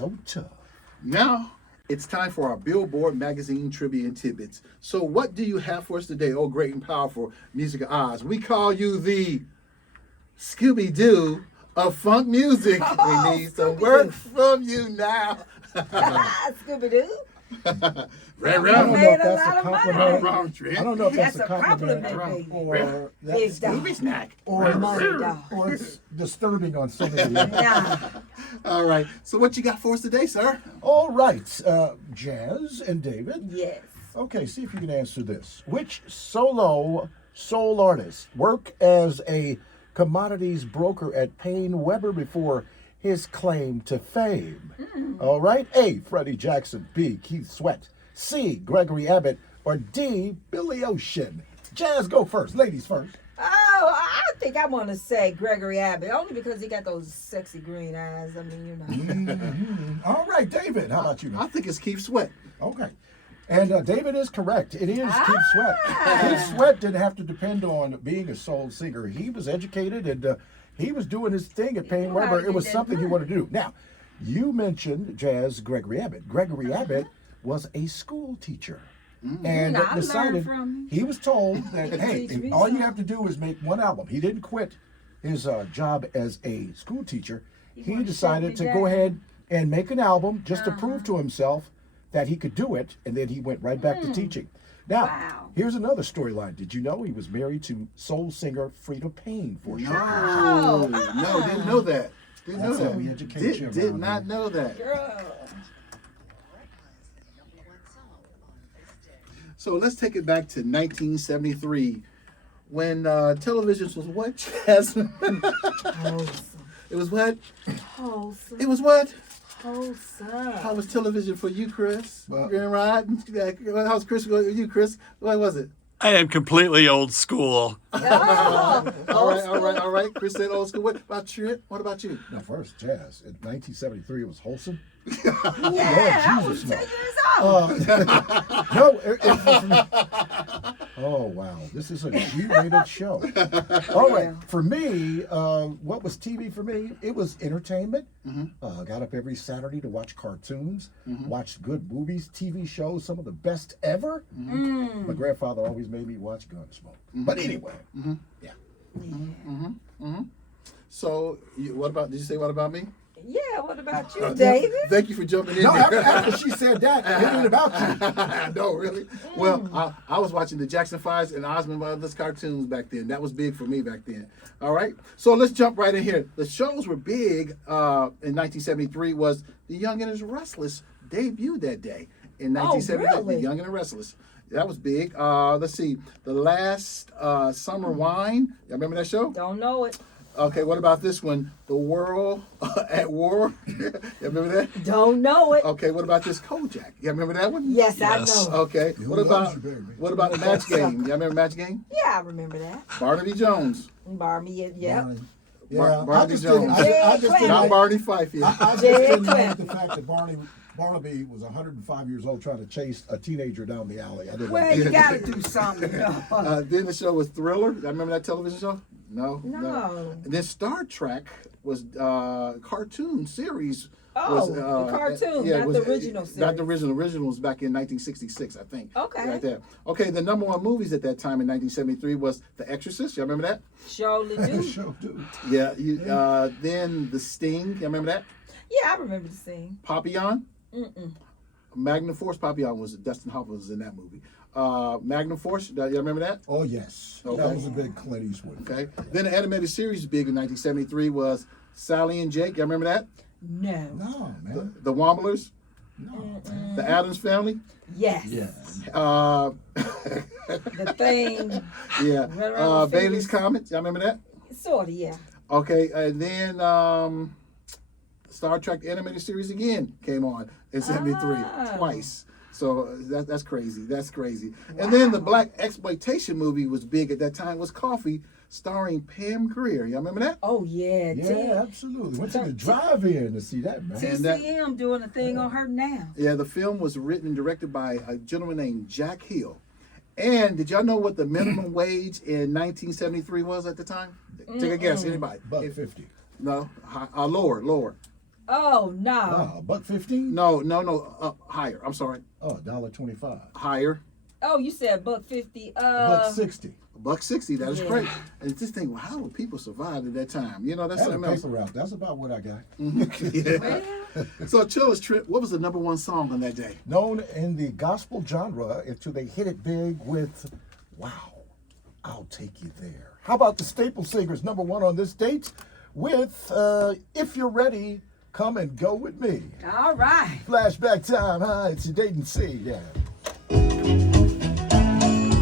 so tough. Now, it's time for our Billboard magazine trivia and tidbits. So what do you have for us today, oh great and powerful Music of Oz? We call you the Scooby-Doo of funk music. We need some work from you now. Scooby-Doo. Right I don't round. know Made if a that's lot a of money. compliment. Round trip. I don't know if that's That's a a compliment compliment, or Big that's dog. Scooby snack. or Money dog. or it's disturbing on so many levels. Nah. All right. So what you got for us today, sir? All right, Jazz and David. Yes. Okay, see if you can answer this. Which solo soul artist worked as a commodities broker at Payne Weber before his claim to fame? All right. A, Freddie Jackson. B, Keith Sweat. C, Gregory Abbott. Or D, Billy Ocean. Jazz, go first. Ladies first. Oh, I think I want to say Gregory Abbott, only because he got those sexy green eyes. I mean, you know. All right, David. How about you? I think it's Keith Sweat. Okay. And David is correct. It is Keith Sweat. Keith Sweat didn't have to depend on being a soul singer. He was educated and he was doing his thing at Payne Weber. It was something he wanted to do. Now, you mentioned Jazz Gregory Abbott. Gregory Abbott was a school teacher. And I decided learned from him. he was told that, hey, Teach me all you something. have to do is make one album. He didn't quit his job as a school teacher. He wanted to decided shut to me go down. ahead and make an album just to prove to himself that he could do it, and then he went right back to teaching. Now, Wow. here's another storyline. Did you know he was married to soul singer Frida Payne for a short time? No, no, didn't know that. Didn't know That's how that. we educate you Did around not here. know that. Girl. So let's take it back to 1973 when television was what, Jasmine? Wholesome. It was what? Wholesome. It was what? Wholesome. How was television for you, Chris? Well- Grand Rod? How's Chris with you, Chris? What was it? I am completely old school. Oh, All right. Chris said old school. What about Trent? What about you? No, first, Jazz. In 1973, it was wholesome. yeah, I was Jesus, 10 no. years old. Oh, wow. This is a G-rated show. All right. For me, what was TV for me? It was entertainment. Got up every Saturday to watch cartoons, watch good movies, TV shows, some of the best ever. My grandfather always made me watch Gunsmoke. But anyway, yeah. So, what about? Did you say what about me? Yeah, what about you, David? Thank you for jumping in. No, there. after she said that, it ain't about you. No, really. Well, I was watching the Jackson 5s and Osmond Brothers cartoons back then. That was big for me back then. All right. So let's jump right in here. The shows were big in 1973. Was The Young and the Restless debuted that day in 1973. really? The Young and the Restless. That was big. Let's see. The Last Summer Wine. Y'all remember that show? Don't know it. Okay. What about this one? The World at War. You remember that? Don't know it. Okay, what about this Kojak? You remember that one? Yes, Yes. I know. Okay. Who What loves about you, baby? what about the Match Game? Y'all remember Match Game? Yeah, I remember that. Barnaby Jones. Barmy, yep. Yeah, I Barnaby just didn't, Jones. I just didn't Not like, Barney Fife. Yeah. I just didn't like the fact that Barnaby was 105 years old trying to chase a teenager down the alley. I didn't Well, like you that. got to do something. Then the show was Thriller. Y'all remember that television show? No. No. And then Star Trek was cartoon series. Oh, the cartoon, not the original Not series. the original. Original was back in 1966, I think. Okay. Right there. Okay, the number one movies at that time in 1973 was The Exorcist. Y'all remember that? Surely do. Sure do. Yeah. Then The Sting. Y'all remember that? Yeah, I remember the scene. Papillon. Magnum Force. Papillon was Dustin Hoffman was in that movie. Magnum Force. Y'all remember that? Oh, yes. Okay. That was a big Clint Eastwood. Okay. Then the animated series big in 1973 was Sally and Jake. Y'all remember that? No. No, man. The Womblers. No. The Addams Family. Yes. Yes. The thing. Yeah. Right around the Bailey's fingers. Comet. Y'all remember that? Sort of, yeah. Okay. And then Star Trek the animated series again came on in 73 Ah. twice. So that's crazy. That's crazy. And then the black exploitation movie was big at that time was Coffee, starring Pam Grier. Y'all remember that? Oh, yeah. Yeah, absolutely. Went to the drive-in to see that, man. And that- TCM doing a thing on her now. Yeah, the film was written and directed by a gentleman named Jack Hill. And did y'all know what the minimum wage in 1973 was at the time? Take a guess, anybody? $1.50. No, lower. Oh no. Wow, $1.15? No. Higher. I'm sorry. Oh, $1.25. Higher. Oh, you said $1.50. $1.60. $1.60. That is Yeah. great. And just think, well, how would people survive at that time? You know, that's Had a something else. paper route. That's about what I got. Yeah. So tell us, Trent, what was the number one song on that day? Known in the gospel genre until they hit it big with "Wow, I'll Take You There." How about the Staple Singers, number one on this date with "If You're Ready, Come and Go With Me." All right. Flashback time, huh? It's your Dayton Scene, yeah.